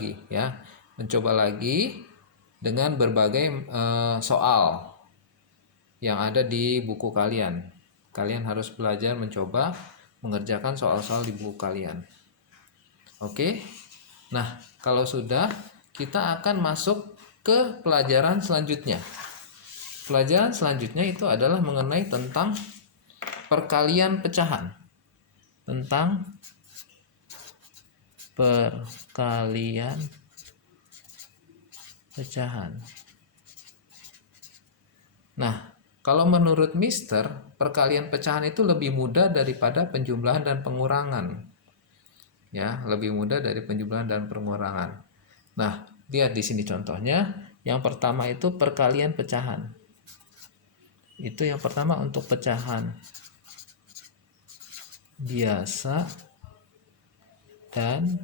lagi ya, mencoba lagi dengan berbagai soal yang ada di buku kalian. Kalian harus belajar mencoba mengerjakan soal-soal di buku kalian. Oke. Nah, kalau sudah, kita akan masuk ke pelajaran selanjutnya. Pelajaran selanjutnya itu adalah mengenai tentang perkalian pecahan. Tentang perkalian pecahan. Nah, kalau menurut Mister, perkalian pecahan itu lebih mudah daripada penjumlahan dan pengurangan. Ya, lebih mudah dari penjumlahan dan pengurangan. Nah, lihat di sini contohnya. Yang pertama itu perkalian pecahan. Itu yang pertama untuk pecahan biasa dan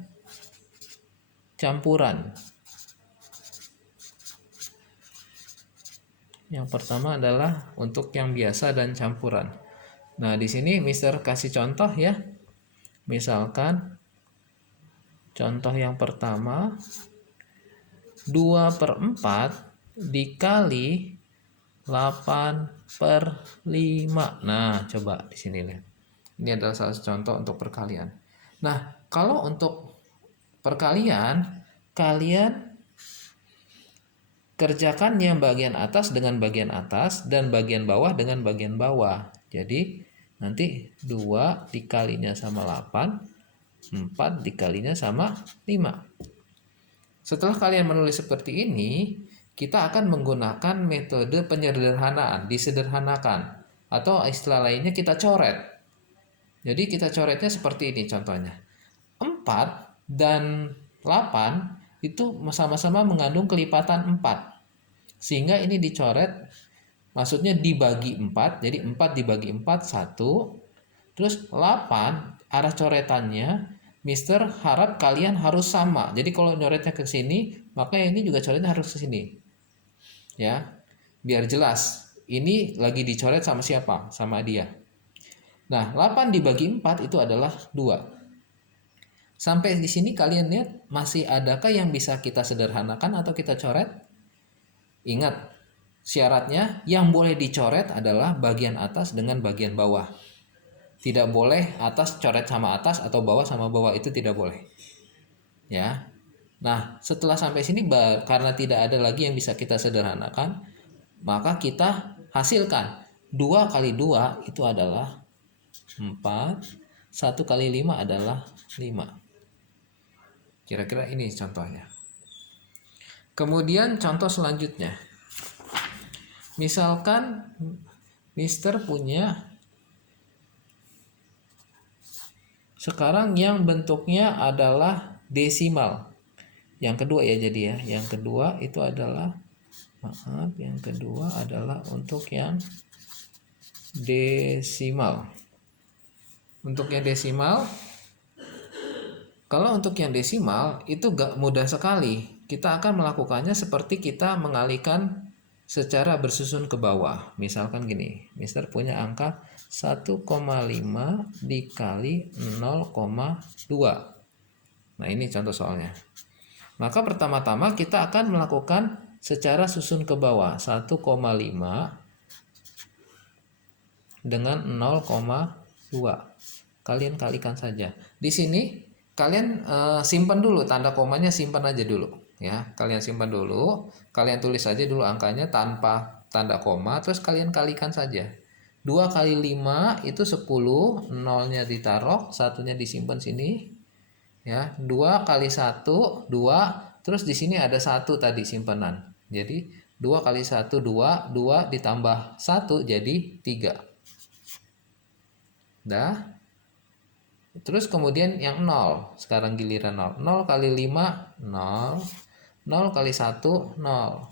campuran. Yang pertama adalah untuk yang biasa dan campuran. Nah, di sini Mister kasih contoh ya. Misalkan contoh yang pertama 2/4 dikali 8/5. Nah, coba di sini lihat. Ini adalah salah satu contoh untuk perkalian. Nah, kalau untuk perkalian, kalian kerjakan yang bagian atas dengan bagian atas dan bagian bawah dengan bagian bawah. Jadi, nanti 2 dikalinya sama 8, 4 dikalinya sama 5. Setelah kalian menulis seperti ini, kita akan menggunakan metode penyederhanaan, disederhanakan. Atau istilah lainnya kita coret. Jadi kita coretnya seperti ini contohnya. 4 dan 8 itu sama-sama mengandung kelipatan 4. Sehingga ini dicoret, maksudnya dibagi 4. Jadi 4 dibagi 4, 1. Terus 8, arah coretannya Mister harap kalian harus sama. Jadi kalau nyoretnya ke sini, maka ini juga coretnya harus ke sini. Ya, biar jelas. Ini lagi dicoret sama siapa? Sama dia. Nah, 8 dibagi 4 itu adalah 2. Sampai di sini kalian lihat masih adakah yang bisa kita sederhanakan atau kita coret? Ingat, syaratnya yang boleh dicoret adalah bagian atas dengan bagian bawah. Tidak boleh atas coret sama atas atau bawah sama bawah, itu tidak boleh. Ya. Nah, setelah sampai sini karena tidak ada lagi yang bisa kita sederhanakan, maka kita hasilkan 2 kali 2 itu adalah 4, 1 kali 5 adalah 5. Kira-kira ini contohnya. Kemudian contoh selanjutnya. Misalkan Mister punya sekarang yang bentuknya adalah desimal. Yang kedua ya jadi ya. Yang kedua itu adalah yang kedua adalah untuk yang desimal. Untuk yang desimal, kalau untuk yang desimal itu gak mudah sekali. Kita akan melakukannya seperti kita mengalihkan secara bersusun ke bawah. Misalkan gini, Mister punya angka 1,5 dikali 0,2. Nah, ini contoh soalnya. Maka pertama-tama kita akan melakukan secara susun ke bawah. 1,5 dengan 0,2. Kalian kalikan saja. Di sini kalian simpan dulu tanda komanya, simpan aja dulu ya. Kalian simpan dulu, kalian tulis saja dulu angkanya tanpa tanda koma, terus kalian kalikan saja. 2 kali 5 itu 10, nolnya ditaruh, satunya disimpan sini. Ya, 2 kali 1 2, terus di sini ada 1 tadi simpanan. Jadi 2 kali 1 2, 2 ditambah 1 jadi 3. Dah. Terus kemudian yang 0, sekarang giliran 0. 0 kali 5 0, 0 kali 1 0.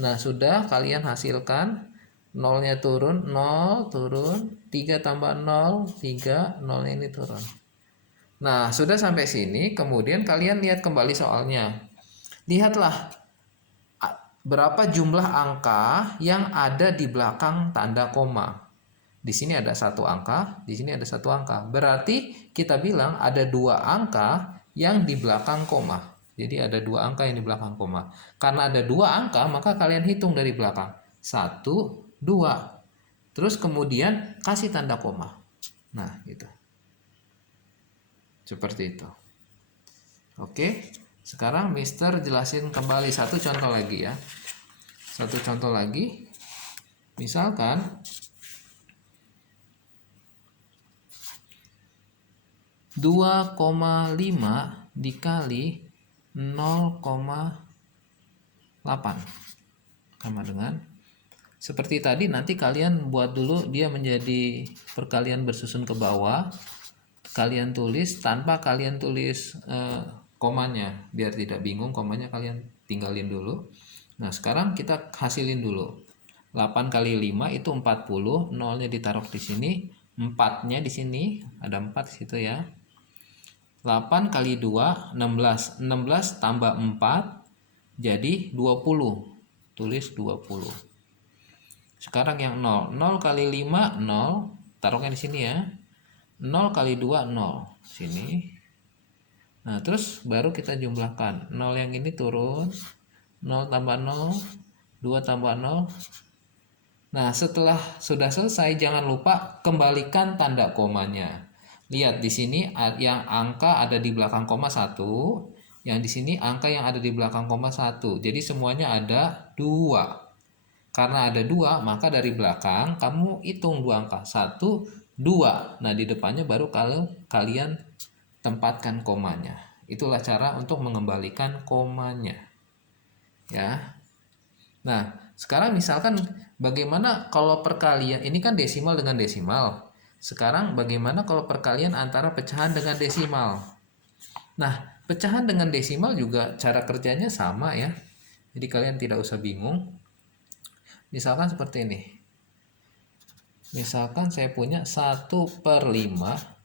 Nah, sudah kalian hasilkan, nolnya turun, 0 turun, 3 tambah 0 3, nolnya ini turun. Nah, sudah sampai sini, kemudian kalian lihat kembali soalnya. Lihatlah berapa jumlah angka yang ada di belakang tanda koma. Di sini ada 1 angka, di sini ada 1 angka. Berarti kita bilang ada 2 angka yang di belakang koma. Jadi ada 2 angka yang di belakang koma. Karena ada 2 angka, maka kalian hitung dari belakang. 1, 2. Terus kemudian kasih tanda koma. Nah, gitu. Seperti itu. Oke. Sekarang Mister jelasin kembali satu contoh lagi ya. Satu contoh lagi. Misalkan 2,5 dikali 0,8 sama dengan seperti tadi. Nanti kalian buat dulu dia menjadi perkalian bersusun ke bawah. Kalian tulis tanpa kalian tulis komanya biar tidak bingung. Komanya kalian tinggalin dulu. Nah, sekarang kita hasilin dulu. 8 kali 5 itu 40, nolnya ditaruh di sini, 4-nya di sini, ada 4 di situ ya. 8 kali 2 16, 16 tambah 4 jadi 20. Tulis 20. Sekarang yang 0, 0 kali 5 0, taruhnya di sini ya. 0 kali 2 0 sini. Nah, terus baru kita jumlahkan. 0 yang ini turun, 0 tambah 0, 2 tambah 0. Nah, setelah sudah selesai jangan lupa kembalikan tanda komanya. Lihat di sini yang angka ada di belakang koma 1, yang di sini angka yang ada di belakang koma 1. Jadi semuanya ada 2. Karena ada 2, maka dari belakang kamu hitung 2 angka. 1, 2. Nah, di depannya baru kalau kalian tempatkan komanya. Itulah cara untuk mengembalikan komanya. Ya. Nah, sekarang misalkan bagaimana kalau perkalian, ini kan desimal dengan desimal. Sekarang bagaimana kalau perkalian antara pecahan dengan desimal? Nah, pecahan dengan desimal juga cara kerjanya sama ya. Jadi kalian tidak usah bingung. Misalkan seperti ini. Misalkan saya punya 1/5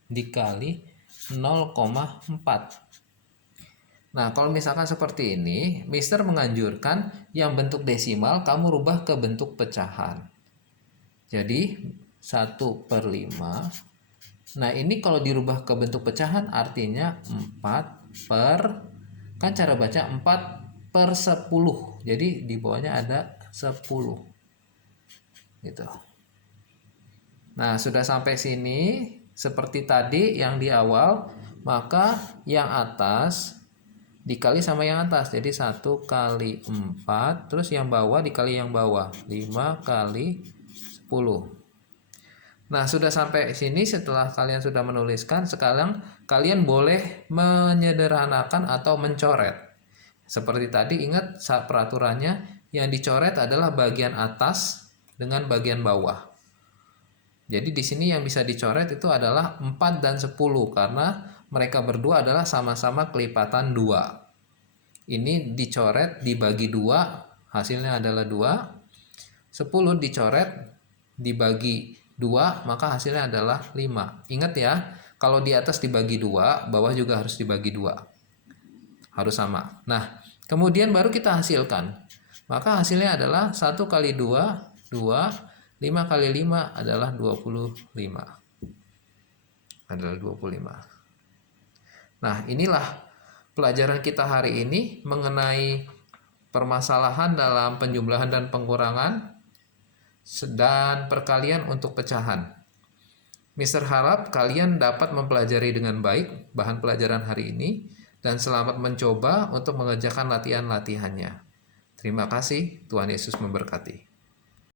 dikali 0,4. Nah, kalau misalkan seperti ini, Mister menganjurkan yang bentuk desimal kamu rubah ke bentuk pecahan. Jadi 1/5. Nah, ini kalau dirubah ke bentuk pecahan artinya 4 kan cara baca 4/10. Jadi di bawahnya ada 10. Gitu. Nah, sudah sampai sini seperti tadi yang di awal, maka yang atas dikali sama yang atas. Jadi 1 kali 4, terus yang bawah dikali yang bawah. 5 kali 10. Nah, sudah sampai sini. Setelah kalian sudah menuliskan, sekarang kalian boleh menyederhanakan atau mencoret. Seperti tadi, ingat saat peraturannya yang dicoret adalah bagian atas dengan bagian bawah. Jadi di sini yang bisa dicoret itu adalah 4 dan 10 karena mereka berdua adalah sama-sama kelipatan 2. Ini dicoret dibagi 2, hasilnya adalah 2. 10 dicoret dibagi 2, maka hasilnya adalah 5. Ingat ya, kalau di atas dibagi 2, bawah juga harus dibagi 2. Harus sama. Nah, kemudian baru kita hasilkan. Maka hasilnya adalah 1 kali 2, 2. 5 kali 5 adalah 25. Adalah 25. Nah, inilah pelajaran kita hari ini mengenai permasalahan dalam penjumlahan dan pengurangan dan perkalian untuk pecahan. Mister harap kalian dapat mempelajari dengan baik bahan pelajaran hari ini dan selamat mencoba untuk mengerjakan latihan-latihannya. Terima kasih, Tuhan Yesus memberkati.